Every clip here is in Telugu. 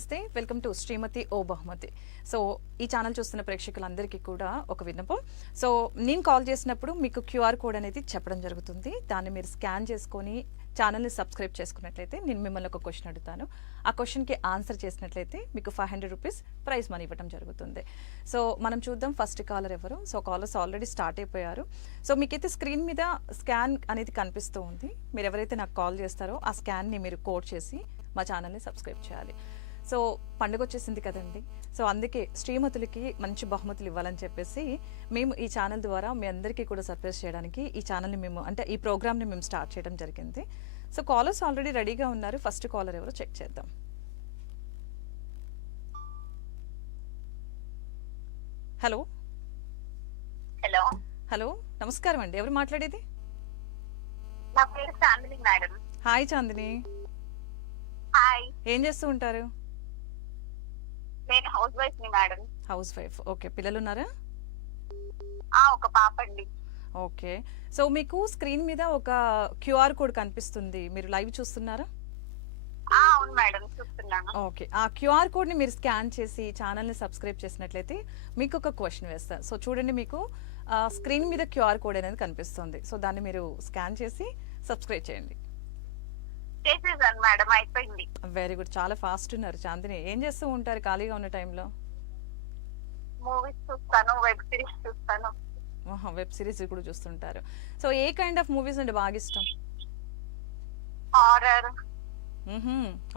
నమస్తే. వెల్కమ్ టు శ్రీమతి ఓ బహుమతి. సో ఈ ఛానల్ చూస్తున్న ప్రేక్షకులందరికీ కూడా ఒక విన్నపం. సో నేను కాల్ చేసినప్పుడు మీకు క్యూఆర్ కోడ్ అనేది చెప్పడం జరుగుతుంది. దాన్ని మీరు స్కాన్ చేసుకొని ఛానల్ని సబ్స్క్రైబ్ చేసుకున్నట్లయితే నేను మిమ్మల్ని ఒక క్వశ్చన్ అడుగుతాను. ఆ క్వశ్చన్కి ఆన్సర్ చేసినట్లయితే మీకు five hundred rupees prize money ఇవ్వడం జరుగుతుంది. సో మనం చూద్దాం ఫస్ట్ కాలర్ ఎవరు? సో కాలర్స్ ఆల్రెడీ స్టార్ట్ అయిపోయారు. సో మీకైతే స్క్రీన్ మీద స్కాన్ అనేది కనిపిస్తూ ఉంది. మీరు ఎవరైతే నాకు కాల్ చేస్తారో ఆ స్కాన్ని మీరు కోడ్ చేసి మా ఛానల్ని సబ్స్క్రైబ్ చేయాలి. సో పండుగ వచ్చేసింది కదండి. సో అందుకే శ్రీమతులకి మంచి బహుమతులు ఇవ్వాలని చెప్పేసి మేము ఈ ఛానల్ ద్వారా మీ అందరికీ కూడా సర్ప్రైజ్ చేయడానికి ఈ ఛానల్ని మేము అంటే ఈ ప్రోగ్రామ్ని మేము స్టార్ట్ చేయడం జరిగింది. సో కాలర్స్ ఆల్రెడీ రెడీగా ఉన్నారు. ఫస్ట్ కాలర్ ఎవరో చెక్ చేద్దాం. హలో. హలో. హలో. నమస్కారం అండి. ఎవరు మాట్లాడేది? హాయ్ చాందిని. హాయ్. ఏం చేస్తూ ఉంటారు? నేను హౌస్ వైఫ్ని మేడం. House wife. ఓకే పిల్లలు ఉన్నారా ఆ ఒక పాప అండి. ఓకే. సో మీకు స్క్రీన్ మీద ఒక క్యూఆర్ కోడ్ కనిపిస్తుంది. మీరు లైవ్ చూస్తున్నారా? ఆ అవును మేడం చూస్తున్నాను. ఓకే. ఆ క్యూఆర్ కోడ్ని మీరు స్కాన్ చేసి ఛానల్ని సబ్స్క్రైబ్ చేసినట్లయితే మీకు ఒక క్వశ్చన్ వేస్తారు సో చూడండి మీకు స్క్రీన్ మీద క్యూఆర్ కోడ్ అనేది కనిపిస్తుంది. సో దాన్ని మీరు స్కాన్ చేసి సబ్స్క్రైబ్ చేయండి. చేసేసాను మేడం అయిపోయింది. వెరీ గుడ్ చాలా ఫాస్ట్ ఉన్నారు చాందిని. ఏం చేస్తూ ఉంటారు ఖాళీగా ఉన్న టైంలో? మూవీస్ చూస్తాను వెబ్ సిరీస్ చూస్తాను. వెబ్ సిరీస్ కూడా చూస్తుంటారు. So a kind of movies అంటే బాగా ఇష్టం? హారర్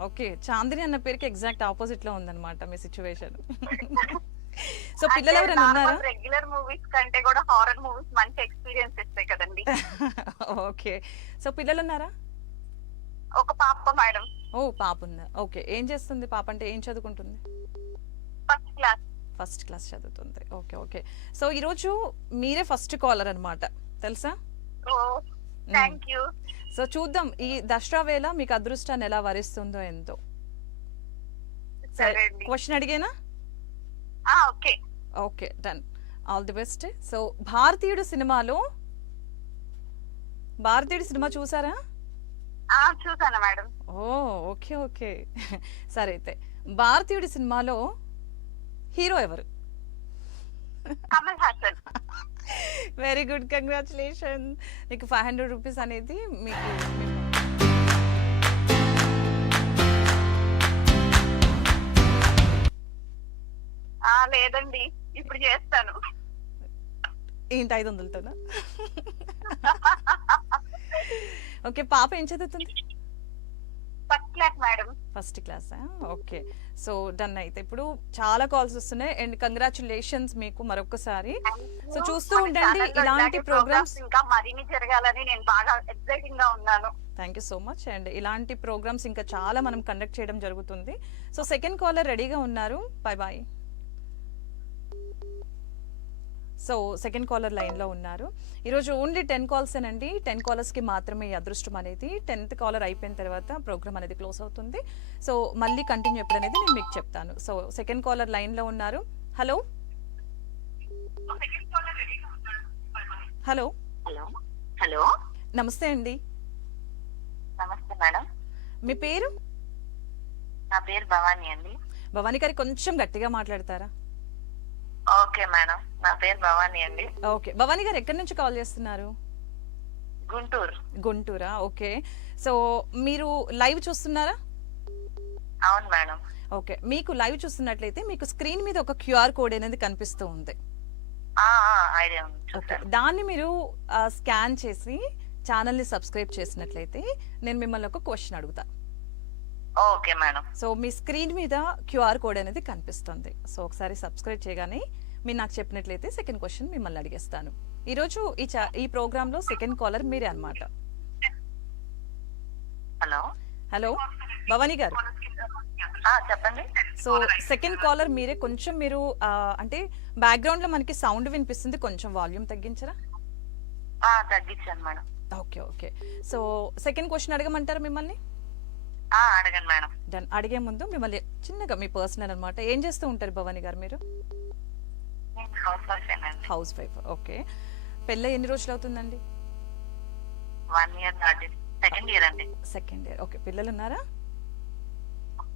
ఓకే చాందిని అన్న పేరుకి ఎగ్జాక్ట్ ఆపోజిట్లో ఉందన్నమాట మీ సిచ్యువేషన్ సో పిల్లలు ఎవరైనా ఉన్నారా? రెగ్యులర్ మూవీస్ కంటే కూడా హారర్ మూవీస్ మంచి ఎక్స్పీరియన్స్ ఇస్తాయి కదండి. ఓకే సో పిల్లలు ఉన్నారా? ఒక పాప మేడం. ఓ పాప ఉందా ఓకే. ఏం చేస్తుంది పాప అంటే ఏం చదువుకుంటుంది? ఫస్ట్ క్లాస్ ఫస్ట్ క్లాస్ చదువుతుంది. Okay okay. సో ఈరోజు మీరే ఫస్ట్ కాలర్ అన్నమాట. తెలుసా? ఓ థ్యాంక్ యూ సో చూద్దాం. ఈ దసరా వేళ మీకు అదృష్టాన్ని ఎలా వరిస్తుందో ఎంతో question అడిగేనా? Okay. Okay done all the best so Bharateeyudu సినిమాలో భారతీయుడు సినిమా చూసారా? చూసాను మేడం. ఓ ఓకే ఓకే. సరే అయితే. భారతీయుడి సినిమాలో హీరో ఎవరు? Kamal Haasan. Very good congratulation మీకు ఫైవ్ హండ్రెడ్ రూపీస్ అనేది మీకు లేదండి. ఇప్పుడు చేస్తాను. ఏంటి ఐదు వందలతోనా? ఓకే పాప ఏం చదువుతుంది? ఫస్ట్ క్లాస్ మేడం ఫస్ట్ క్లాసా ఓకే. సో డన్ అయితే. ఇప్పుడు చాలా కాల్స్ వస్తున్నాయి. అండ్ కంగ్రాచులేషన్స్ మీకు మరొకసారి సో చూస్తూ ఉండండి. ఇలాంటి ప్రోగ్రామ్స్ ఇంకా మరిన్ని జరగాలని నేను బాగా ఎక్సైటింగ్గా ఉన్నాను. Thank you so much and ఇలాంటి ప్రోగ్రామ్స్ ఇంకా చాలా మనం కండక్ట్ చేయడం జరుగుతుంది. సో సెకండ్ కాలర్ రెడీగా ఉన్నారు. Bye bye so second caller లైన్లో ఉన్నారు. ఈరోజు ఓన్లీ టెన్ కాల్స్ అండి టెన్ కాలర్స్కి మాత్రమే ఈ అదృష్టం అనేది. టెన్త్ కాలర్ అయిపోయిన తర్వాత ప్రోగ్రామ్ అనేది క్లోజ్ అవుతుంది. సో మళ్ళీ కంటిన్యూ ఎప్పుడు అనేది నేను మీకు చెప్తాను. సో సెకండ్ కాలర్ లైన్లో ఉన్నారు. హలో హలో హలో హలో నమస్తే అండి. నమస్తే మేడం. మీ పేరు? నా పేరు భవానీ అండి. భవానీ గారి కొంచెం గట్టిగా మాట్లాడతారా? Okay madam. నా పేరు భవానీ అండి. ఓకే. భవానీ గారు ఎక్కడి నుంచి కాల్ చేస్తున్నారు? గుంటూరు. గుంటూరా? ఓకే. సో మీరు లైవ్ చూస్తున్నారా? అవును మేడం. ఓకే. మీకు లైవ్ చూస్తున్నట్లయితే మీకు స్క్రీన్ మీద ఒక క్యూఆర్ కోడ్ అనేది కనిపిస్తూ ఉంది. దాన్ని మీరు స్కాన్ చేసి ఛానల్ని సబ్స్క్రైబ్ చేసినట్లయితే నేను మిమ్మల్ని ఒక క్వశ్చన్ అడుగుతా. Okay madam. సో మీ స్క్రీన్ మీద క్యూఆర్ కోడ్ అనేది కనిపిస్తుంది. సో ఒకసారి సబ్స్క్రైబ్ చేయగానే మీరు నాకు చెప్పినట్లయితే సెకండ్ క్వశ్చన్ మిమ్మల్ని అడిగేస్తాను. ఈరోజు ఈ ఈ ప్రోగ్రాంలో సెకండ్ కాలర్ మీరే అన్నమాట. హలో? హలో? భవానీ గారు. చెప్పండి. సో సెకండ్ కాలర్ మీరే కొంచెం మీరు అంటే బ్యాక్గ్రౌండ్లో మనకి సౌండ్ వినిపిస్తుంది. కొంచెం వాల్యూమ్ తగ్గించరా? తగ్గించాను madam. Okay okay. So second question అడగమంటారా మిమ్మల్ని? అడగండి మేడం. డన్ అడిగే ముందు మిమ్మల్ని చిన్నగా మీ పర్సనల్ అన్నమాట. ఏం చేస్తూ ఉంటారు భవానీ గారు మీరు? హౌస్ వైఫ్ అండి హౌస్ వైఫ్ ఓకే. పెళ్ళి ఎన్ని రోజులు అవుతుందండి? వన్ ఇయర్ సెకండ్ ఇయర్ అండి. Second year okay. పిల్లలు ఉన్నారా?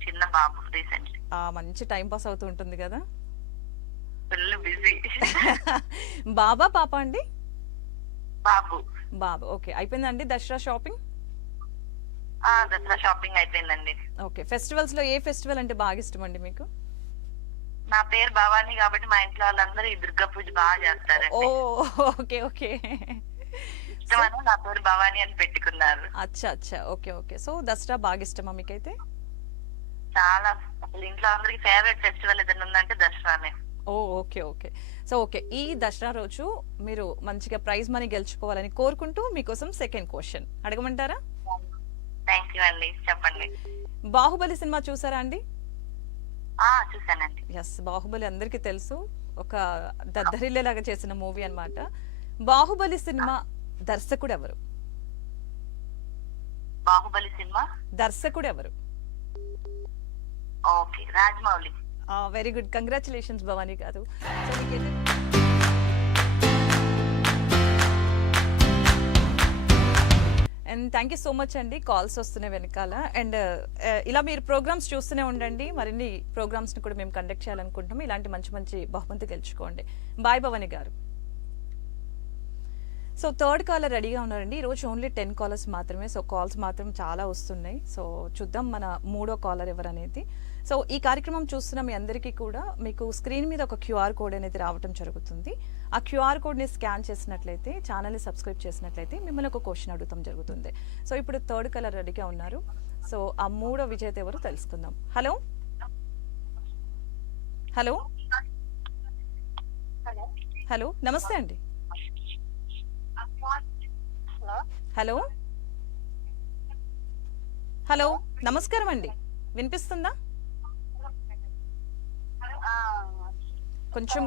చిన్న బాబు రీసెంట్లీ ఆ మంచి టైం పాస్ అవుతూ ఉంటుంది కదా? ఫుల్ బిజీ బాబా పాప అండి? బాబు. బాబు. ఓకే. అయిపోయిందండి దసరా షాపింగ్? దసరా షాపింగ్ అయిపోయిందండి. ఓకే. ఫెస్టివల్స్లో ఏ ఫెస్టివల్ అంటే బాగా ఇష్టం అండి మీకు? నా పేరు భవానీ కాబట్టి మా ఇంట్లో వాళ్ళందరూ ఈ దుర్గా పూజ బాగా ఓ చేస్తారండి ఓకే ఓకే. ఇష్టమని నా పేరు భవానీ అని పెట్టుకున్నారు. అచ్చా అచ్చా. Okay okay. సో దసరా బాగా ఇష్టమా మీకైతే? చాలా. అసలు ఇంట్లో అందరికి ఫేవరెట్ ఫెస్టివల్ ఏదైనా ఉందంటే దసరానే. ఓ ఓకే ఓకే. So okay. ఈ దసరా రోజు మీరు మంచిగా ప్రైజ్ మనీ గెలుచుకోవాలని కోరుకుంటూ మీకోసం సెకండ్ క్వశ్చన్. అడగమంటారా? థ్యాంక్ యూ అండి. చెప్పండి. బాహుబలి సినిమా చూసారా అండి? చూసానండి ఎస్ బాహుబలి అందరికీ తెలుసు. ఒక దద్దరిల్లేలాగా చేసిన మూవీ అన్నమాట. బాహుబలి సినిమా దర్శకుడు ఎవరు? బాహుబలి సినిమా? దర్శకుడు ఎవరు? Okay Rajamouli. Very good congratulations Bhavani గారు. And thank you so much అండి కాల్స్ వస్తున్నాయి వెనకాల. అండ్ uh, ఇలా మీరు ప్రోగ్రామ్స్ చూస్తూనే ఉండండి. మరిన్ని ప్రోగ్రామ్స్ని కూడా మేము కండక్ట్ చేయాలనుకుంటున్నాం ఇలాంటి మంచి మంచి బహుమతి గెలుచుకోండి. బాయ్ భవని గారు. సో థర్డ్ కాలర్ రెడీగా ఉన్నారండి. ఈరోజు ఓన్లీ టెన్ కాలర్స్ మాత్రమే. సో కాల్స్ మాత్రం చాలా వస్తున్నాయి. సో చూద్దాం మన మూడో కాలర్ ఎవరనేది. సో ఈ కార్యక్రమం చూస్తున్న మీ అందరికీ కూడా మీకు స్క్రీన్ మీద ఒక క్యూఆర్ కోడ్ అనేది రావటం జరుగుతుంది. ఆ క్యూఆర్ కోడ్ని స్కాన్ చేసినట్లయితే ఛానల్ని సబ్స్క్రైబ్ చేసినట్లయితే మిమ్మల్ని ఒక క్వశ్చన్ అడుగుతాం జరుగుతుంది. సో ఇప్పుడు థర్డ్ కలర్ రెడీగా ఉన్నారు. సో ఆ మూడో విజేత ఎవరు తెలుసుకుందాం. హలో? హలో? హలో హలో నమస్తే అండి. హలో? హలో నమస్కారం అండి. వినిపిస్తుందా? కొంచెం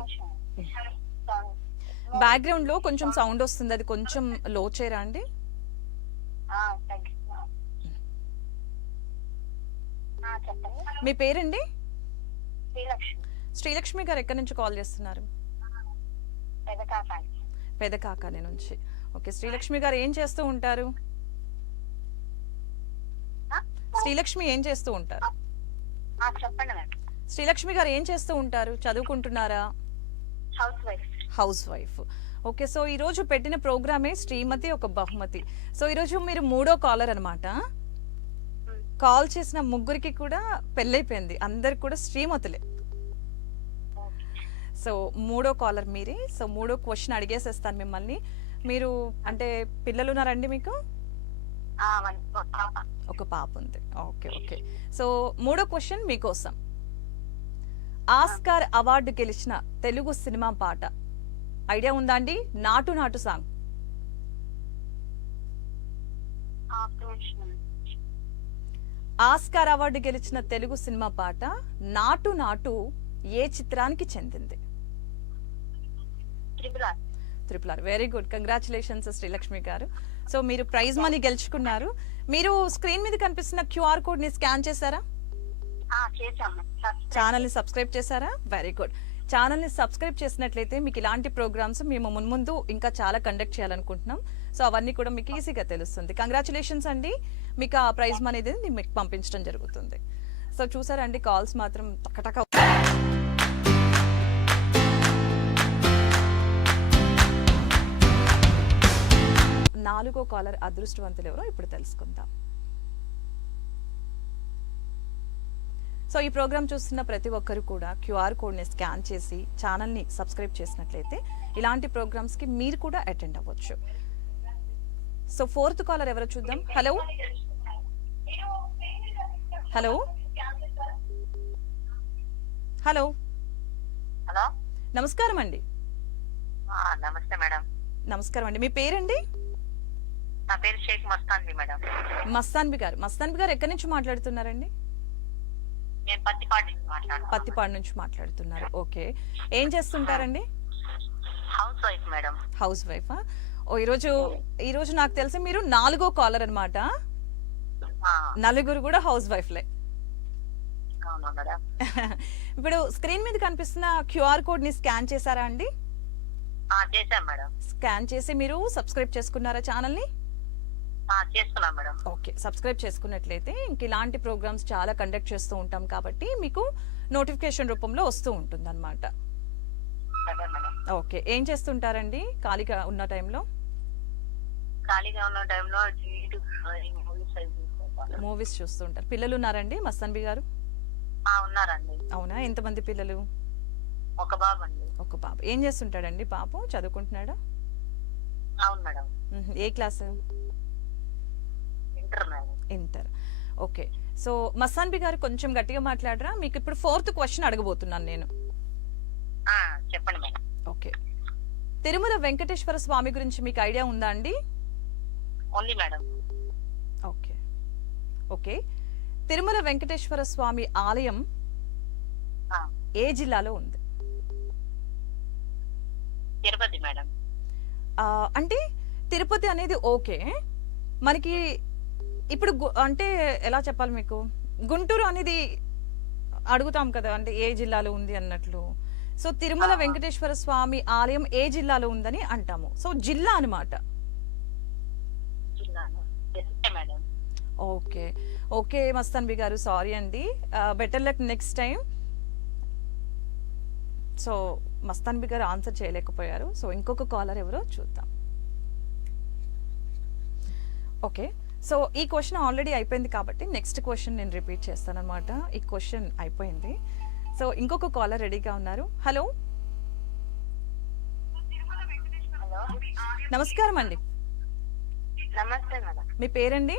బ్యాక్గ్రౌండ్లో కొంచెం సౌండ్ వస్తుంది అది కొంచెం లో చేయరా అండి? మీ పేరండి? శ్రీలక్ష్మి. శ్రీలక్ష్మి గారు ఎక్కడి నుంచి కాల్ చేస్తున్నారు? పెదకాకాని నుంచి. ఓకే శ్రీలక్ష్మి గారు ఏం చేస్తూ ఉంటారు? శ్రీలక్ష్మి ఏం చేస్తూ ఉంటారు? చెప్పండి శ్రీలక్ష్మి గారు ఏం చేస్తూ ఉంటారు? చదువుకుంటున్నారా? Housewife house wife okay so ఈరోజు పెట్టిన ప్రోగ్రామే శ్రీమతి ఒక బహుమతి. సో ఈరోజు మీరు మూడో కాలర్ అనమాట కాల్ చేసిన ముగ్గురికి కూడా పెళ్ళైపోయింది. అందరికి కూడా శ్రీమతులే. సో మూడో కాలర్ మీరే. సో మూడో క్వశ్చన్ అడిగేసేస్తాను మిమ్మల్ని. మీరు అంటే పిల్లలు ఉన్నారండి మీకు ఒక పాప. ఉంది. ఓకే ఓకే సో మూడో క్వశ్చన్ మీకోసం. ఆస్కార్ అవార్డు గెలిచిన తెలుగు సినిమా పాట. ఐడియా ఉందా అండి? నాటు నాటు సాంగ్. ఆస్కార్ అవార్డు గెలిచిన తెలుగు సినిమా పాట నాటు నాటు ఏ చిత్రానికి చెందింది? Tripura. Triple R very good congratulations Srilakshmi గారు. సో మీరు ప్రైజ్ మనీ గెలుచుకున్నారు. మీరు స్క్రీన్ మీద కనిపిస్తున్న క్యూఆర్ కోడ్ని స్కాన్ చేశారా? ఛానల్ని సబ్స్క్రైబ్ చేశారా? వెరీ గుడ్ ఛానల్ని సబ్స్క్రైబ్ చేసినట్లయితే మీకు ఇలాంటి ప్రోగ్రామ్స్ మేము మున్ముందు ఇంకా చాలా కండక్ట్ చేయాలనుకుంటున్నాం. సో అవన్నీ కూడా మీకు ఈజీగా తెలుస్తుంది. కంగ్రాచులేషన్స్ అండి. మీకు ఆ ప్రైజ్ అనేది మీకు పంపించడం జరుగుతుంది. సో చూసారండి కాల్స్ మాత్రం టకటక నాలుగో కాలర్ అదృష్టవంతులు ఎవరో ఇప్పుడు తెలుసుకుందాం. సో ఈ ప్రోగ్రామ్ చూస్తున్న ప్రతి ఒక్కరు కూడా క్యూఆర్ కోడ్ని స్కాన్ చేసి ఛానల్ని సబ్స్క్రైబ్ చేసినట్లయితే ఇలాంటి ప్రోగ్రామ్స్కి మీరు కూడా అటెండ్ అవ్వచ్చు. సో ఫోర్త్ కాలర్ ఎవరో చూద్దాం. హలో? హలో? హలో? హలో? నమస్కారం అండి. నమస్తే మేడం. నమస్కారం అండి. మీ పేరండి? నా పేరు షేక్ మస్తాన్వి మేడం. మస్తాన్బి గారు. మస్తాన్బి గారు ఎక్కడి నుంచి మాట్లాడుతున్నారండి? నేను పత్తిపాటి నుంచి మాట్లాడుతున్నాను పత్తిపాడు నుంచి మాట్లాడుతున్నారు. ఓకే. ఏం చేస్తుంటారండి? House wife madam. హౌస్ వైఫా? ఓ ఈరోజు ఈరోజు నాకు తెలిసి మీరు నాలుగో కాలర్ అన్నమాట. ఆ, నలుగురు కూడా హౌస్ వైఫ్లే. అవునా మేడం? ఇప్పుడు స్క్రీన్ మీద కనిపిస్తున్న క్యూఆర్ కోడ్ని స్కాన్ చేశారా అండి? స్కాన్ చేసి మీరు సబ్స్క్రైబ్ చేసుకున్నారా ఛానల్ని మేడం. ఓకే సబ్స్క్రైబ్ చేసుకున్నట్లయితే ఇంక ఇలాంటి ప్రోగ్రామ్స్ చాలా కండక్ట్ చేస్తూ ఉంటాం కాబట్టి మీకు నోటిఫికేషన్ రూపంలో వస్తూ ఉంటుంది అనమాట ఓకే ఏం చేస్తుంటారండి ఖాళీగా ఉన్న టైంలో? ఖాళీగా ఉన్న టైంలో మూవీస్ అవి చూసుకుంటాను మూవీస్ చూస్తూ ఉంటారు పిల్లలు ఉన్నారండి మస్తాన్బి గారు? ఉన్నారండి. అవునా? ఎంతమంది పిల్లలు? ఒక బాబు అండి ఒక బాబు. ఏం చేస్తుంటాడండి బాబు? చదువుకుంటున్నాడా? అవును మేడం. ఏ class? Inter madam inter okay so Mastanbi గారు కొంచెం గట్టిగా మాట్లాడరా? మీకు ఇప్పుడు ఫోర్త్ క్వశ్చన్ అడగబోతున్నాను నేను. చెప్పండి మేడం ఓకే తిరుమల వెంకటేశ్వర స్వామి గురించి మీకు ఐడియా ఉందా అండి? Only madam okay okay Tirumala Venkateswara Swamy ఆలయం ఏ జిల్లాలో ఉంది? తిరుపతి మేడం అంటే తిరుపతి అనేది ఓకే. మనకి ఇప్పుడు అంటే ఎలా చెప్పాలి మీకు? గుంటూరు అనేది అడుగుతాం కదా అంటే ఏ జిల్లాలో ఉంది అన్నట్లు. సో తిరుమల. వెంకటేశ్వర స్వామి ఆలయం ఏ జిల్లాలో ఉందని అంటాము. సో జిల్లా అన్నమాట. జిల్లా ఎస్ఏ మేడం ఓకే. ఓకే మస్తాన్బి గారు సారీ అండి. Better luck next time. So Mastanbi గారు ఆన్సర్ చేయలేకపోయారు. సో ఇంకొక కాలర్ ఎవరో చూద్దాం. ఓకే. సో ఈ క్వశ్చన్ ఆల్రెడీ అయిపోయింది కాబట్టి నెక్స్ట్ క్వశ్చన్ నేను రిపీట్ చేస్తాను అనమాట ఈ క్వశ్చన్ అయిపోయింది. సో ఇంకొక కాలర్ రెడీగా ఉన్నారు. హలో నమస్కారం అండి. నమస్తే మేడం. మీ పేరండి?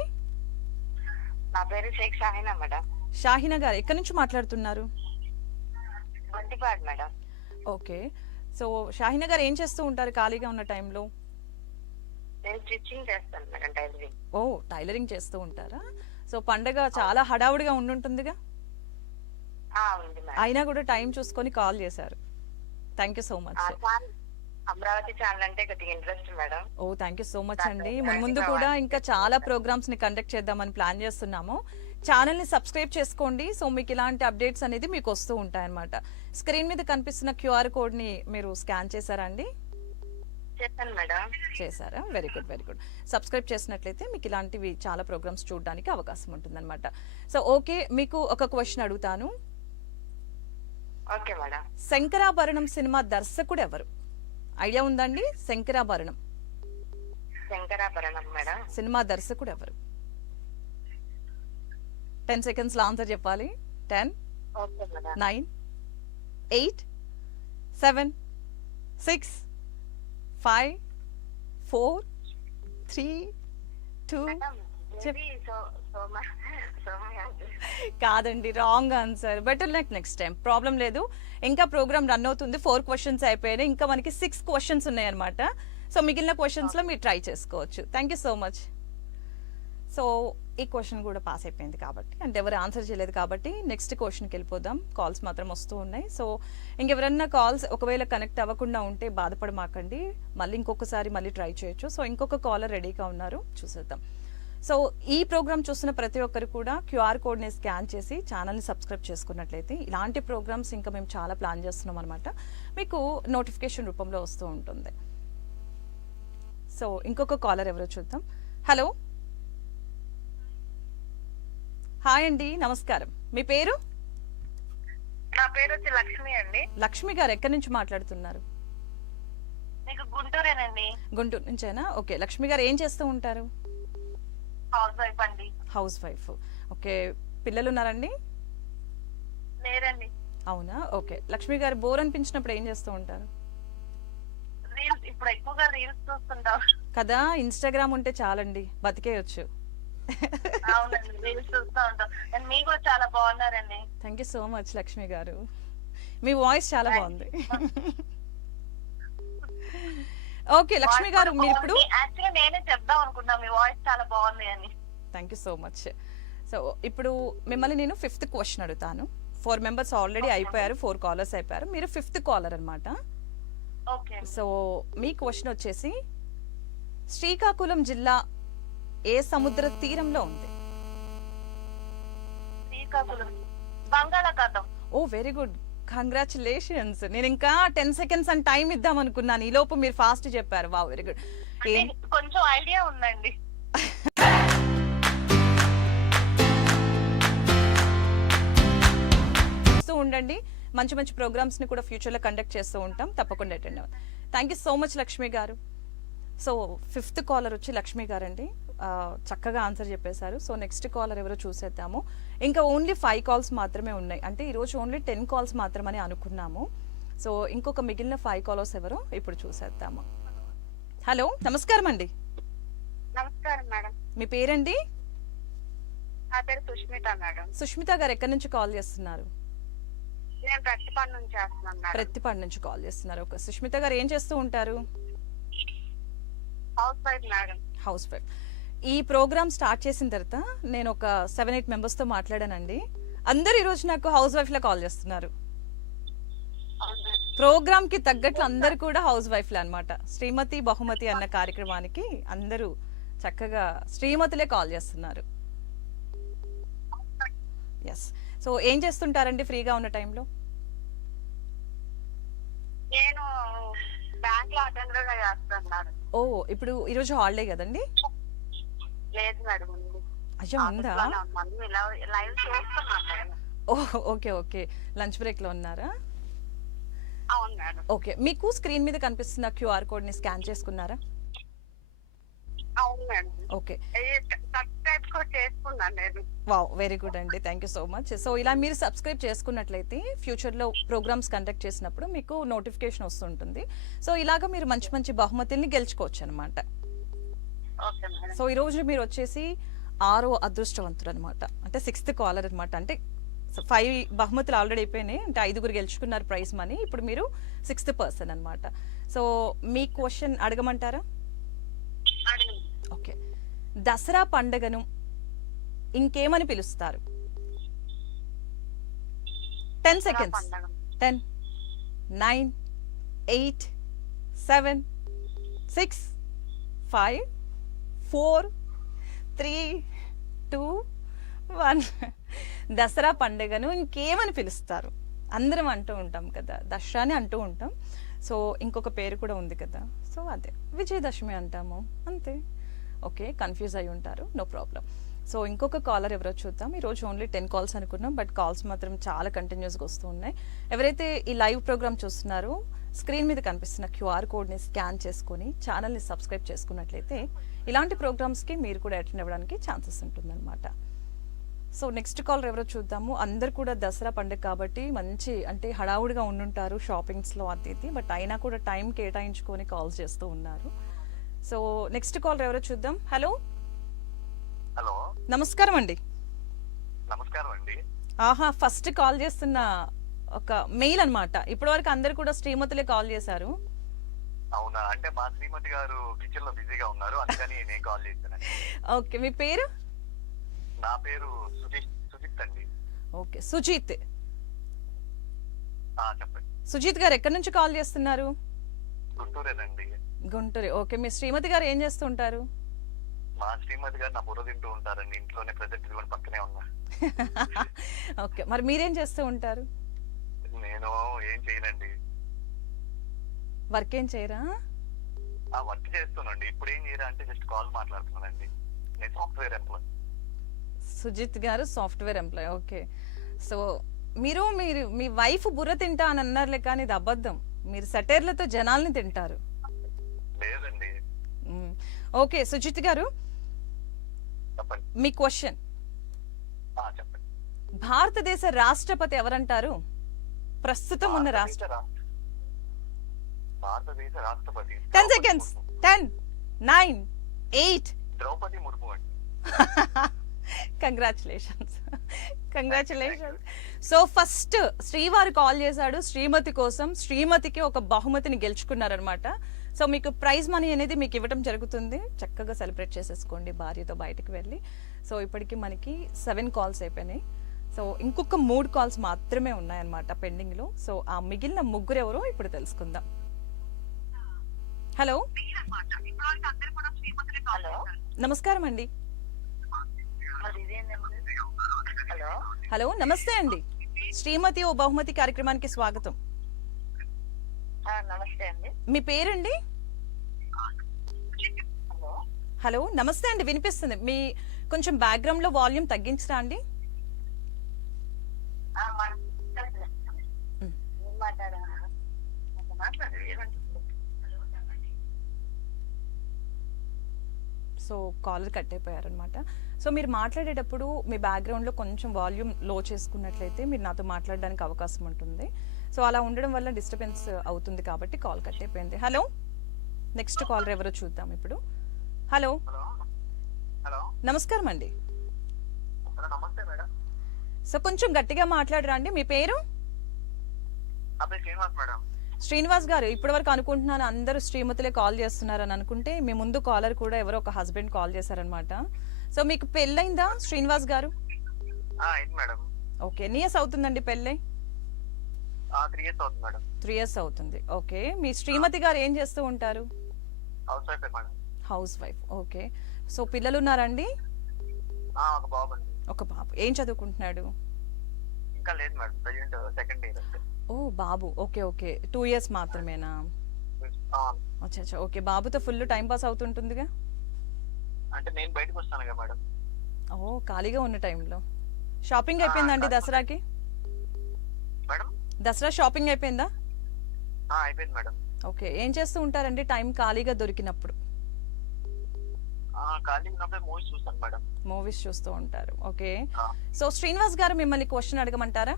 నా పేరు షేక్ షాహినా మేడం. షాహినా గారు ఎక్కడి నుంచి మాట్లాడుతున్నారు? మేడం. ఓకే. సో షాహినా గారు ఏం చేస్తూ ఉంటారు ఖాళీగా ఉన్న టైంలో నేను స్టిచ్చింగ్ చేస్తాను మేడం టైలరింగ్. ఓ టైలరింగ్ చేస్తూ ఉంటారా? సో పండగ చాలా హడావుడిగా ఉండుంటుందిగా? ఆ, ఉంది మేడం. అయినా కూడా టైం చూసుకొని కాల్ చేశారు. థ్యాంక్ యూ సో మచ్ ఆ అమరావతి ఛానల్ అంటే కొద్దిగా interest madam. Oh thank you so much అండి. మన ముందు. కూడా ఇంకా చాలా ప్రోగ్రామ్స్ని కండక్ట్ చేద్దామని ప్లాన్ చేస్తున్నాము. ఛానల్ని సబ్స్క్రైబ్ చేసుకోండి. సో మీకు ఇలాంటి అప్డేట్స్ అనేది మీకు వస్తూ ఉంటాయన్నమాట. స్క్రీన్ మీద కనిపిస్తున్న క్యూఆర్ కోడ్ని మీరు స్కాన్ చేశారా అండి? చేస్తాను మేడం చేశారా? Very good very good subscribe చేసినట్లయితే మీకు ఇలాంటివి చాలా ప్రోగ్రామ్స్ చూడడానికి అవకాశం ఉంటుందన్నమాట. సో ఓకే మీకు ఒక క్వశ్చన్ అడుగుతాను. Okay madam. శంకరాభరణం సినిమా దర్శకుడు ఎవరు? ఐడియా ఉందండి శంకరాభరణం. సినిమా దర్శకుడు ఎవరు? టెన్ సెకండ్స్లో ఆన్సర్ చెప్పాలి. Ten nine eight seven six five four three two. కాదండి wrong answer better like next time problem లేదు. ఇంకా ప్రోగ్రామ్ రన్ అవుతుంది. ఫోర్ క్వశ్చన్స్ అయిపోయినాయి. ఇంకా మనకి సిక్స్ క్వశ్చన్స్ ఉన్నాయన్నమాట. సో మిగిలిన క్వశ్చన్స్లో మీరు ట్రై చేసుకోవచ్చు. Thank you so much so ఈ క్వశ్చన్ కూడా పాస్ అయిపోయింది కాబట్టి. అంటే ఎవరు ఆన్సర్ చేయలేదు కాబట్టి నెక్స్ట్ క్వశ్చన్కి వెళ్ళిపోదాం. కాల్స్ మాత్రం వస్తూ ఉన్నాయి. సో ఇంకెవరన్నా కాల్స్ ఒకవేళ కనెక్ట్ అవ్వకుండా ఉంటే బాధపడమాకండి. మళ్ళీ ఇంకొకసారి మళ్ళీ ట్రై చేయొచ్చు. సో ఇంకొక కాలర్ రెడీగా ఉన్నారు. చూసేద్దాం. సో ఈ ప్రోగ్రామ్ చూస్తున్న ప్రతి ఒక్కరు కూడా క్యూఆర్ కోడ్ని స్కాన్ చేసి ఛానల్ని సబ్స్క్రైబ్ చేసుకున్నట్లయితే ఇలాంటి ప్రోగ్రామ్స్ ఇంకా మేము చాలా ప్లాన్ చేస్తున్నాం అనమాట మీకు నోటిఫికేషన్ రూపంలో వస్తూ ఉంటుంది. సో ఇంకొక కాలర్ ఎవరో చూద్దాం. హలో? హాయ్ అండి నమస్కారం. మీ పేరు? నా పేరు వచ్చి లక్ష్మి అండి. లక్ష్మి గారు ఎక్కడి నుంచి మాట్లాడుతున్నారు? మీకు గుంటూరేనండి. గుంటూరు నుంచేనా? ఓకే లక్ష్మి గారు ఏం చేస్తూ ఉంటారు? హౌస్ వైఫ్ అండి. House wife. ఓకే పిల్లలు ఉన్నారండి? లేదండి అవునా? ఓకే లక్ష్మి గారు బోర్ అనిపించినప్పుడు ఏం చేస్తూ ఉంటారు? రీల్స్ ఇప్పుడు ఎక్కువగా రీల్స్ చూస్తుంటాం. కదా ఇన్స్టాగ్రామ్ ఉంటే చాలండి బతికేయచ్చు. అవునండి రీల్స్ చూస్తూ ఉంటాం. అండ్ మీరు కూడా చాలా బాగున్నారండి. Thank you so much Lakshmi గారు. మీ వాయిస్ చాలా బాగుంది. ఓకే లక్ష్మి గారు మీరు ఇప్పుడు యాక్చువల్లీ నేనే చెప్దాం అనుకున్నా మీ వాయిస్ చాలా బాగుంది అని. Thank you so much so ఇప్పుడు మిమ్మల్ని నేను ఫిఫ్త్ క్వశ్చన్ అడుగుతాను. Four members already. అయిపోయారు ఫోర్ కాలర్స్ అయిపోయారు. మీరు ఫిఫ్త్ కాలర్ అన్నమాట. ఓకే సో మీ క్వశ్చన్ వచ్చేసి శ్రీకాకుళం జిల్లా ఏ సముద్ర తీరంలో ఉంది? Oh very good. కంగ్రాచులేషన్స్. నేను ఇంకా టెన్ సెకండ్స్ అని టైం ఇద్దాం అనుకున్నాను. ఈ లోపు మీరు ఫాస్ట్ చెప్పారు. వా వెరీ గుడ్. కొంచెం ఐడియా ఉందండి. ఉండండి. మంచి మంచి ప్రోగ్రామ్స్ని కూడా ఫ్యూచర్లో కండక్ట్ చేస్తూ ఉంటాం. తప్పకుండా అటెండ్ అవ్వండి. Thank you so much Lakshmi గారు. సో ఫిఫ్త్ కాలర్ వచ్చి లక్ష్మి గారు అండి ఆ, చక్కగా ఆన్సర్ చెప్పేశారు. సో నెక్స్ట్ కాలర్ ఎవరో చూసేద్దాము. ఇంకా ఓన్లీ ఫైవ్ కాల్స్ మాత్రమే ఉన్నాయి. అంటే ఈరోజు ఓన్లీ టెన్ కాల్స్ మాత్రమని అనుకున్నాము. సో ఇంకొక మిగిలిన ఫైవ్ కాలర్స్ ఎవరో ఇప్పుడు చూసేద్దాము. హలో నమస్కారం అండి. నమస్కారం మేడం. మీ పేరండి? నా పేరు సుష్మిత మేడం. సుష్మిత గారు ఎక్కడి నుంచి కాల్ చేస్తున్నారు? నేను ప్రతిపాడు నుంచి చేస్తున్నాను మేడం. ప్రతిపాడు నుంచి కాల్ చేస్తున్నారు. ఒక సుష్మిత గారు ఏం చేస్తూ ఉంటారు? Housewife madam. House wife. ఈ ప్రోగ్రామ్ స్టార్ట్ చేసిన తర్వాత నేను ఒక సెవెన్ ఎయిట్ మెంబర్స్తో మాట్లాడానండి. అందరు ఈరోజు నాకు హౌస్ వైఫ్లో కాల్ చేస్తున్నారు. ప్రోగ్రామ్కి తగ్గట్లు అందరు కూడా హౌస్ వైఫ్లే అన్నమాట. శ్రీమతి బహుమతి అన్న కార్యక్రమానికి అందరూ చక్కగా శ్రీమతులే కాల్ చేస్తున్నారు. ఎస్ సో ఏం చేస్తుంటారండి ఫ్రీగా ఉన్న టైంలో నేను బ్యాంక్లో అటెండర్గా చేస్తాను మేడం ఓ ఇప్పుడు ఈరోజు హాలిడే కదండి? లేదు మేడం అయ్యో ఉందా? Live madam okay okay. Lunch బ్రేక్లో ఉన్నారా? అవును మేడం ఓకే. మీకు స్క్రీన్ మీద కనిపిస్తున్న క్యూఆర్ కోడ్ని స్కాన్ చేసుకున్నారా? ఓకే. కూడా వావ్ వెరీ గుడ్ అండి. Thank you so much. So ఇలా మీరు సబ్స్క్రైబ్ చేసుకున్నట్లయితే ఫ్యూచర్లో ప్రోగ్రామ్స్ కండక్ట్ చేసినప్పుడు మీకు నోటిఫికేషన్ వస్తుంటుంది. సో ఇలాగ మీరు మంచి మంచి బహుమతుల్ని గెలుచుకోవచ్చు అనమాట సో ఈరోజు మీరు వచ్చేసి ఆరో అదృష్టవంతుడు అనమాట అంటే సిక్స్త్ కాలర్ అనమాట. అంటే ఫైవ్ బహుమతులు ఆల్రెడీ అయిపోయినాయి. అంటే ఐదుగురు గెలుచుకున్నారు ప్రైజ్ మనీ. ఇప్పుడు మీరు సిక్స్త్ పర్సన్ అనమాట. సో మీ క్వశ్చన్ అడగమంటారా. ఓకే. దసరా పండగను ఇంకేమని పిలుస్తారు? Ten seconds. Ten nine eight seven six five four three two one. Dasara పండుగను ఇంకేమని పిలుస్తారు? అందరం అంటూ ఉంటాం కదా దసరాని అంటూ ఉంటాం. సో ఇంకొక పేరు కూడా ఉంది కదా. సో అదే విజయదశమి అంటాము. అంతే. ఓకే కన్ఫ్యూజ్ అయి ఉంటారు. No problem. సో ఇంకొక కాలర్ ఎవరో చూద్దాం. ఈరోజు ఓన్లీ టెన్ కాల్స్ అనుకున్నాం బట్ కాల్స్ మాత్రం చాలా కంటిన్యూస్గా వస్తూ ఉన్నాయి. ఎవరైతే ఈ లైవ్ ప్రోగ్రామ్ చూస్తున్నారో స్క్రీన్ మీద కనిపిస్తున్న క్యూఆర్ కోడ్ని స్కాన్ చేసుకొని ఛానల్ని సబ్స్క్రైబ్ చేసుకున్నట్లయితే ఇలాంటి ప్రోగ్రామ్స్కి మీరు కూడా అటెండ్ అవ్వడానికి ఛాన్సెస్ ఉంటుందన్నమాట. సో నెక్స్ట్ కాల్ ఎవరో చూద్దాము. అందరు కూడా దసరా పండుగ కాబట్టి మంచి అంటే హడావుడిగా ఉండుంటారు షాపింగ్స్లో అది ఇది బట్ అయినా కూడా టైం కేటాయించుకొని కాల్స్ చేస్తూ ఉన్నారు. సో నెక్స్ట్ కాల్ ఎవరో చూద్దాం. హలో హలో నమస్కారం అండి. నమస్కారం అండి. ఆహా ఫస్ట్ కాల్ చేస్తున్న ఒక మెయిల్ అన్నమాట. ఇప్పటివరకు అందరు కూడా శ్రీమతులే కాల్ చేశారు. అవునా? అంటే మా శ్రీమతి గారు కిచెన్లో బిజీగా ఉన్నారు అందుకని నేను కాల్ చేశాను. ఓకే మీ పేరు? నా పేరు సుజిత్ సుజిత్ అండి. ఓకే సుజీత్. ఆ, చెప్పండి. సుజీత్ గారు ఎక్కడి నుంచి కాల్ చేస్తున్నారు? గుంటూరేనండి. గుంటూరు. ఓకే మీ శ్రీమతి గారు ఏం చేస్తుంటారు మా శ్రీమతి గారు నా బుర్ర తింటూ ఉంటారండి ఇంట్లోనే ప్రజెంట్ ఇదిగోండి పక్కనే ఉన్నా. ఓకే మరి మీరేం చేస్తూ ఉంటారు? నేను ఏం చేయనండి. వర్క్ ఏం చేయరా? ఆ వర్క్ చేస్తున్నాండి ఇప్పుడు ఏం చేయరా అంటే జస్ట్ కాల్ మాట్లాడుతున్నానండి. నేను సాఫ్ట్వేర్ ఎంప్లాయ్ సుజిత్ గారు సాఫ్ట్వేర్ ఎంప్లాయ్ ఓకే సో మీరు మీరు మీ వైఫ్ బుర్ర తింటా అని అన్నారులే కానీ ఇది అబద్ధం. మీరు సెటైర్లతో జనాల్ని తింటారు. లేదండి. ఓకే సుజిత్ గారు. మీ క్వశ్చన్ భారతదేశ రాష్ట్రపతి ఎవరంటారు? ప్రస్తుతం ఉన్న రాష్ట్ర భారతదేశ రాష్ట్రపతి. Ten seconds. Ten nine eight Draupadi Murmu అండి. కంగ్రాచులేషన్స్ కంగ్రాచులేషన్స్ సో ఫస్ట్ శ్రీవారు కాల్ చేశాడు శ్రీమతి కోసం. శ్రీమతికి ఒక బహుమతిని గెలుచుకున్నారనమాట సో మీకు ప్రైజ్ మనీ అనేది మీకు ఇవ్వడం జరుగుతుంది. చక్కగా సెలబ్రేట్ చేసేసుకోండి భార్యతో బయటికి వెళ్ళి. సో ఇప్పటికి మనకి సెవెన్ కాల్స్ అయిపోయినాయి. సో ఇంకొక మూడు కాల్స్ మాత్రమే ఉన్నాయన్నమాట పెండింగ్లో సో ఆ మిగిలిన ముగ్గురు ఎవరో ఇప్పుడు తెలుసుకుందాం. హలో. హలో. నమస్కారం అండి. హలో. హలో నమస్తే అండి. శ్రీమతి ఓ బహుమతి కార్యక్రమానికి స్వాగతం. నమస్తే అండి. మీ పేరండి? హలో. హలో నమస్తే అండి వినిపిస్తుంది. మీ కొంచెం బ్యాక్గ్రౌండ్లో వాల్యూమ్ తగ్గించరా అండి? ఆ, సో కాలర్ కట్ అయిపోయారనమాట సో మీరు మాట్లాడేటప్పుడు మీ బ్యాక్గ్రౌండ్లో కొంచెం వాల్యూమ్లో చేసుకున్నట్లయితే మీరు నాతో మాట్లాడడానికి అవకాశం ఉంటుంది. సో అలా ఉండడం వల్ల డిస్టర్బెన్స్ అవుతుంది కాబట్టి కాల్ కట్ అయిపోయింది. హలో నెక్స్ట్ కాలర్ ఎవరో చూద్దాం ఇప్పుడు. హలో నమస్కారం అండి. హలో నమస్తే మేడం. సో కొంచెం గట్టిగా మాట్లాడరా అండి మీ పేరు? శ్రీనివాస్ గారు ఇప్పటివరకు అనుకుంటున్నాను అందరూ శ్రీమతులే కాల్ చేస్తున్నారని అనుకుంటే మీ ముందు కాలర్ కూడా ఎవరో ఒక హస్బెండ్ కాల్ చేశారనమాట సో మీకు పెళ్ళైందా శ్రీనివాస్ గారు? ఓకే ఎన్ని ఇయర్స్ అవుతుందండి పెళ్ళై? త్రీ ఇయర్స్ అవుతుంది ఓకే మీ శ్రీమతి గారు ఏం చేస్తూ ఉంటారు? Housewife madam. Housewife okay. So పిల్లలు ఉన్నారండి? ఒక బాబు అండి. ఒక బాబు. ఏం చదువుకుంటున్నాడు? ఇంకా లేదు మేడం సెకండ్ ఇయర్ ఓ బాబు. Okay okay. టూ ఇయర్స్ మాత్రమేనా? అచ్చా అచ్చా ఓకే బాబుతో ఫుల్ టైం పాస్ అవుతుంటుందిగా? అంటే నేను బయటకు వస్తాను కదా మేడం. ఓ ఖాళీగా ఉన్న టైంలో షాపింగ్ అయిపోయిందండి దసరాకి? మేడం? దసరా షాపింగ్ అయిపోయిందా? అయిపోయింది మేడం. ఓకే. ఏం చేస్తూ ఉంటారండి టైం ఖాళీగా దొరికినప్పుడు? మూవీస్ చూస్తాను మేడం. మూవీస్ చూస్తూ ఉంటారు. ఓకే. సో శ్రీనివాస్ గారు మిమ్మల్ని క్వశ్చన్ అడగమంటారా?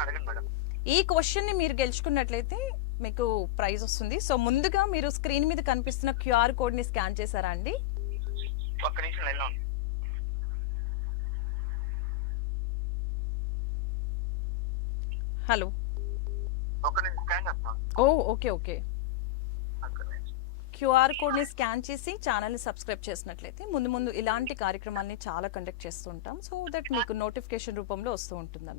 అడగండి మేడం. ఈ క్వశ్చన్ని మీరు గెలుచుకున్నట్లయితే మీకు ప్రైజ్ వస్తుంది. సో ముందుగా మీరు స్క్రీన్ మీద కనిపిస్తున్న క్యూఆర్ కోడ్ని స్కాన్ చేశారా అండి? ఒక్క నిమిషం హలో ఓ ఓకే ఓకే. క్యూఆర్ కోడ్ని స్కాన్ చేసి ఛానల్ని సబ్స్క్రైబ్ చేసినట్లయితే ముందు ముందు ఇలాంటి కార్యక్రమాల్ని చాలా కండక్ట్ చేస్తూ ఉంటాం. సో దట్ మీకు నోటిఫికేషన్ రూపంలో వస్తూ ఉంటుంది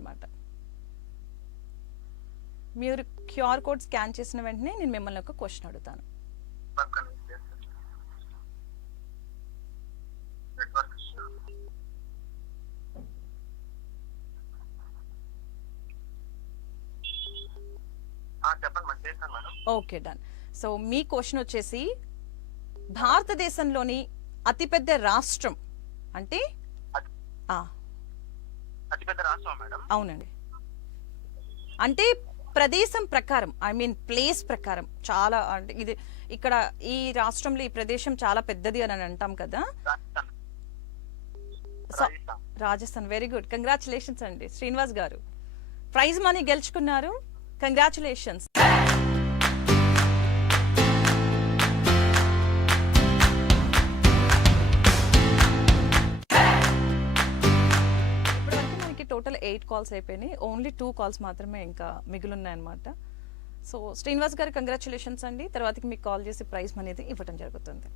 మీరు క్యూఆర్ కోడ్ స్కాన్ చేసిన వెంటనే నేను మిమ్మల్ని ఒక క్వశ్చన్ అడుగుతాను. Okay done. సో మీ క్వశ్చన్ వచ్చేసి భారతదేశంలోని అతిపెద్ద రాష్ట్రం అంటే? అతి- ఆ, అతిపెద్ద రాష్ట్రం మేడం? అవునండి. అంటే ప్రదేశం ప్రకారం ఐ మీన్ ప్లేస్ ప్రకారం చాలా అంటే ఇది ఇక్కడ ఈ రాష్ట్రంలో ఈ ప్రదేశం చాలా పెద్దది అని అంటాం కదా. Rajasthan Rajasthan very good congratulations అండి శ్రీనివాస్ గారు. ప్రైజ్ మనీ గెలుచుకున్నారు. కంగ్రాచులేషన్స్ కాల్స్ అయిపోయినాయి. ఓన్లీ టూ కాల్స్ మాత్రమే ఇంకా మిగిలిన్నాయి అనమాట సో శ్రీనివాస్ గారు కంగ్రాచులేషన్స్ అండి. తర్వాతకి మీకు కాల్ చేసి ప్రైజ్ అనేది ఇవ్వడం జరుగుతుంది.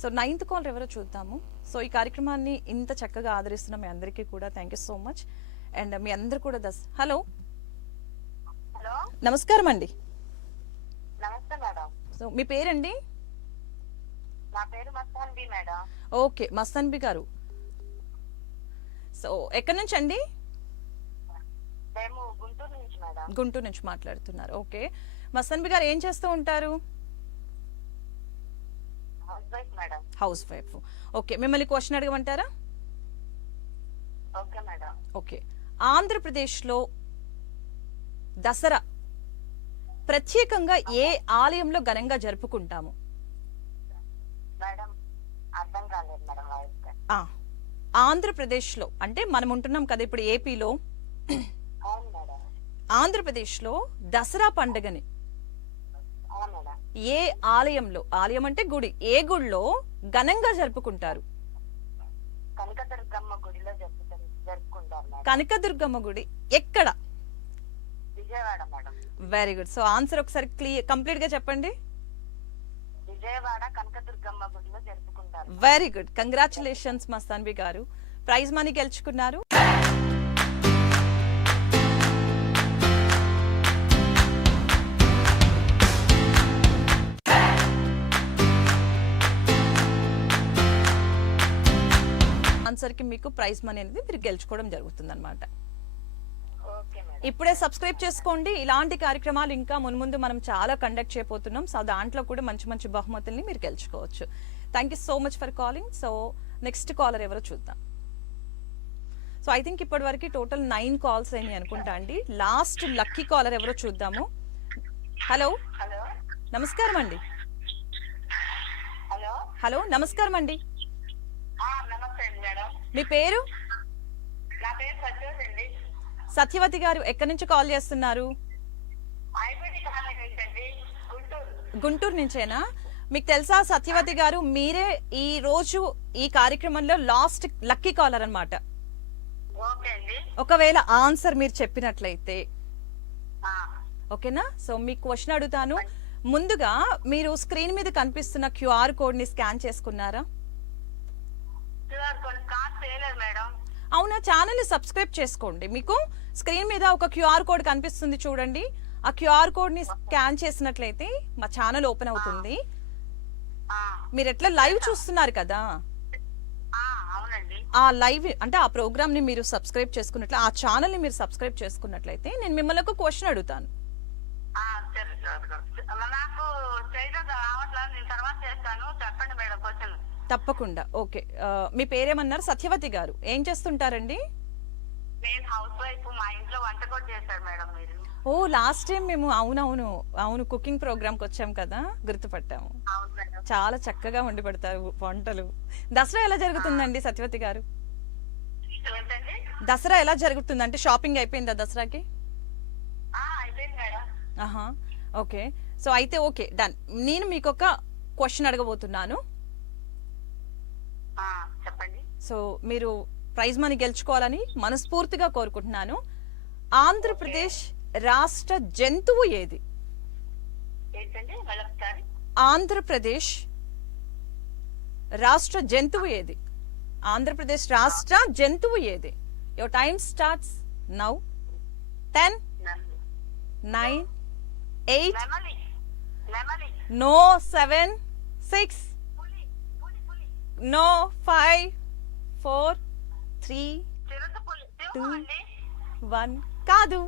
సో నైన్త్ కాల్ ఎవరో చూద్దాము. సో ఈ కార్యక్రమాన్ని ఇంత చక్కగా ఆదరిస్తున్న మీ అందరికీ కూడా thank you so much and మీ అందరు కూడా దస్ హలో హలో నమస్కారం అండి. సో మీ పేరండి? ఓకే మస్తన్బి గారు. సో ఎక్కడి నుంచి అండి? మేము గుంటూరు నుంచి మేడం. గుంటూరు నుంచి మాట్లాడుతున్నారు. ఓకే. మస్తన్బి గారు ఏం చేస్తూ ఉంటారు? Housewife madam. House wife. Okay. మిమ్మల్ని క్వశ్చన్ అడగమంటారా? Okay madam. ఓకే. ఆంధ్రప్రదేశ్లో దసరా ప్రత్యేకంగా ఏ ఆలయంలో ఘనంగా జరుపుకుంటాము? మేడం అర్థం కాలేదు మేడం వాయిస్ ఆ, ఆంధ్రప్రదేశ్లో. అంటే మనం ఉంటున్నాం కదా ఇప్పుడు ఏపీలో. ఆంధ్రప్రదేశ్లో దసరా పండుగని. ఏ ఆలయంలో ఆలయం అంటే గుడి ఏ గుడిలో ఘనంగా జరుపుకుంటారు? కనకదుర్గమ్మ గుడిలో జరుపుకుంటారు కనకదుర్గమ్మ గుడి ఎక్కడ? Vijayawada madam. Very good so answer ఒకసారి క్లియర్ కంప్లీట్గా చెప్పండి. విజయవాడ కనకదుర్గమ్మ గుడిలో జరుపుకుంటారు. వెరీ గుడ్ కంగ్రాచులేషన్స్ మస్తాన్బి గారు. ప్రైజ్ మనీ గెలుచుకున్నారు. ఆన్సర్కి మీకు ప్రైజ్ మనీ అనేది మీరు గెలుచుకోవడం జరుగుతుంది మేడం. ఇప్పుడే సబ్స్క్రైబ్ చేసుకోండి. ఇలాంటి కార్యక్రమాలు ఇంకా మున్ముందు మనం చాలా కండక్ట్ చేయబోతున్నాం. సో దాంట్లో కూడా మంచి మంచి బహుమతుల్ని మీరు గెలుచుకోవచ్చు. Thank you so much for calling so next caller ఎవరో చూద్దాం. సో ఐ థింక్ ఇప్పటి వరకు టోటల్ నైన్ కాల్స్ అయినాయి అనుకుంటా అండి. లాస్ట్ లక్కీ కాలర్ ఎవరో చూద్దాము. హలో హలో నమస్కారం అండి హలో నమస్కారం అండి మీ పేరు? సత్యవతి గారు ఎక్కడి నుంచి కాల్ చేస్తున్నారు? గుంటూరు. నుంచేనా? మీకు తెలుసా సత్యవతి గారు మీరే ఈ రోజు ఈ కార్యక్రమంలో లాస్ట్ లక్కీ కాలర్ అండి. ఒకవేళ ఆన్సర్ మీరు చెప్పినట్లయితే. ఓకేనా? సో మీకు క్వశ్చన్ అడుగుతాను. ముందుగా మీరు స్క్రీన్ మీద కనిపిస్తున్న క్యూఆర్ కోడ్ని స్కాన్ చేసుకున్నారా క్యూఆర్ కోడ్ కార్డ్ చేయలేదు మేడం అవునా? ఛానల్ సబ్స్క్రైబ్ చేసుకోండి మీకు. స్క్రీన్ మీద ఒక క్యూఆర్ కోడ్ కనిపిస్తుంది చూడండి. ఆ క్యూఆర్ కోడ్ని స్కాన్ చేసినట్లయితే మా ఛానల్ ఓపెన్ అవుతుంది. ఆ, మీరు ఎట్లా లైవ్ చూస్తున్నారు కదా? ఆ, లైవ్ అంటే ఆ ప్రోగ్రామ్ని మీరు సబ్స్క్రైబ్ చేసుకున్నట్లు ఆ ఛానల్ని మీరు సబ్స్క్రైబ్ చేసుకున్నట్లయితే నేను మిమ్మల్ని ఒక క్వశ్చన్ అడుగుతాను. సరే. నాకు చేయడం రావట్లేదు నేను తర్వాత చేస్తాను. చెప్పండి మేడం క్వశ్చన్. తప్పకుండా. ఓకే. మీ పేరేమన్నారు? సత్యవతి గారు. ఏం చేస్తుంటారండి? నేను హౌస్ వైఫ్. మా ఇంట్లో వంట కూడా చేశారు మేడం మీరు. ఓ లాస్ట్ టైం మేము అవునవును అవును కుకింగ్ ప్రోగ్రామ్కి వచ్చాం కదా గుర్తుపట్టాము. చాలా చక్కగా వండి పెడతారు వంటలు. దసరా ఎలా జరుగుతుందండి సత్యవతి గారు? దసరా ఎలా జరుగుతుంది అంటే షాపింగ్ అయిపోయిందా దసరాకి ఆ, అయిపోయింది మేడం ఆహా ఓకే. సో అయితే ఓకే డన్. నేను మీకు ఒక క్వశ్చన్ అడగబోతున్నాను. చెప్పండి. సో మీరు ప్రైజ్ మనీ గెలుచుకోవాలని మనస్ఫూర్తిగా కోరుకుంటున్నాను. ఆంధ్రప్రదేశ్ రాష్ట్ర జంతువు ఏది? ఆంధ్రప్రదేశ్ రాష్ట్ర జంతువు ఏది? ఆంధ్రప్రదేశ్ రాష్ట్ర జంతువు ఏది? Your time starts now ten nine eight no seven six no five four three అండి వన్ కాదు.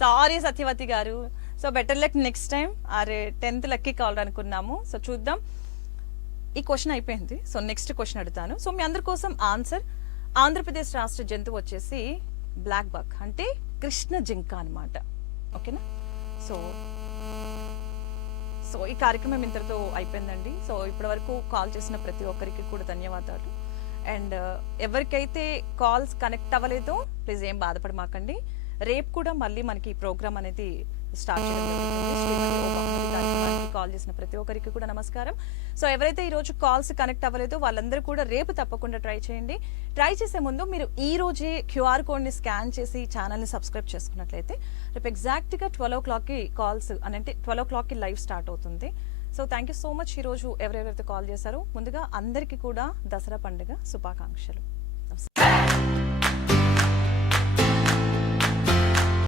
సారీ సత్యవతి గారు. So better luck next time అరే టెన్త్ లక్కి కాల్ అనుకున్నాము. సో చూద్దాం. ఈ క్వశ్చన్ అయిపోయింది. సో నెక్స్ట్ క్వశ్చన్ అడుగుతాను. సో మీ అందరి కోసం ఆన్సర్ ఆంధ్రప్రదేశ్ రాష్ట్ర జంతువు వచ్చేసి బ్లాక్ బక్ అంటే కృష్ణ జింక అన్నమాట. ఓకేనా సో సో ఈ కార్యక్రమం ఇంతటితో అయిపోయిందండి. సో ఇప్పటి వరకు కాల్ చేసిన ప్రతి ఒక్కరికి కూడా ధన్యవాదాలు. అండ్ ఎవరికైతే కాల్స్ కనెక్ట్ అవ్వలేదో ప్లీజ్ ఏం బాధపడమాకండి. రేపు కూడా మళ్ళీ మనకి ఈ ప్రోగ్రామ్ అనేది స్టార్ట్ చేయడం జరుగుతుంది. కాల్ చేసిన ప్రతి ఒక్కరికి కూడా నమస్కారం. సో ఎవరైతే ఈ రోజు కాల్స్ కనెక్ట్ అవ్వలేదో వాళ్ళందరూ కూడా రేపు తప్పకుండా ట్రై చేయండి. ట్రై చేసే ముందు మీరు ఈ రోజే క్యూఆర్ కోడ్ని స్కాన్ చేసి ఛానల్ని సబ్స్క్రైబ్ చేసుకున్నట్లయితే రేపు ఎగ్జాక్ట్గా ట్వెల్వ్ ఓ క్లాక్కి కాల్స్ అని అంటే ట్వెల్వ్ ఓ క్లాక్కి లైవ్ స్టార్ట్ అవుతుంది. So thank you so much ఈరోజు ఎవరెవరైతే కాల్ చేశారో ముందుగా అందరికీ కూడా దసరా పండుగ శుభాకాంక్షలు.